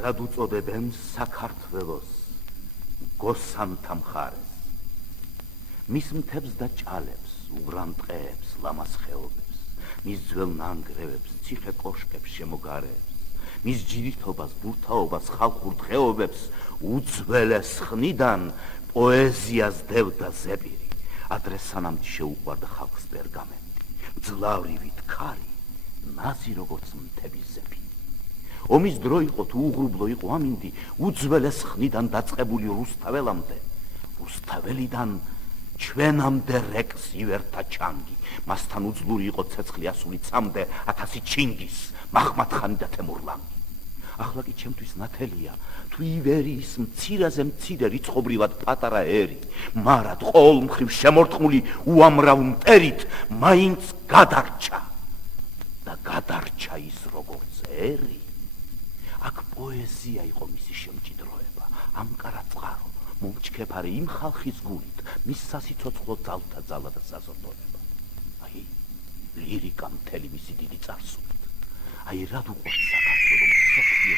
რად უწოდებენ საქართველოს გოსანთა მხარეს. მის მთებს და ჭალებს, უღრან ტყეებს, ლამაზ ხეობებს, მის ძველ ნანგრევებს, ციხე კოშკებს შემოგარებს, მის ჯირითობას, ბურთაობას, ხალხურ დღეობებს უძველეს ხნიდან პოეზიას დევდა ზეპირი. ადრე სანამ შეუყვარდა ხალხს პერგამენტი, მძლავრივით ქარი, ნაზი როგორც მთების ზეპირი. ომის დრო იყო თუ უღრუბლო იყო ამინდი, უძველეს ხნიდან დაწყებული რუსთაველამდე, რუსთაველიდან ჩვენამდე რეკს ივერთა ჩანგი. მასთან უძლური იყო ცეცხლი ასული ცამდე 1000 ჩინგის, მაჰმად-ხანი და თემურლანგი. ახლა კი ჩემთვის ნათელია თუ ივერიის მცირაზე მცირე რიცხობრივად პატარა ერი, მარად ყოველ მხრივ შემორტყმული უამრავ მტერით მაინც გადარჩა და გადარჩა ის როგორც ერი. აქ პოეზია იყო მისი შემჭიდროება, ამკარა წყარო, მომჩქეფარი იმ ხალხის გულით, მის სასიცოცხლო ძალთა ძალა და საზრდოება. აი, ლირიკა მთელი მისი დიდი წარსულით. აი, რად უყვარს საქართველოს მსოფლიო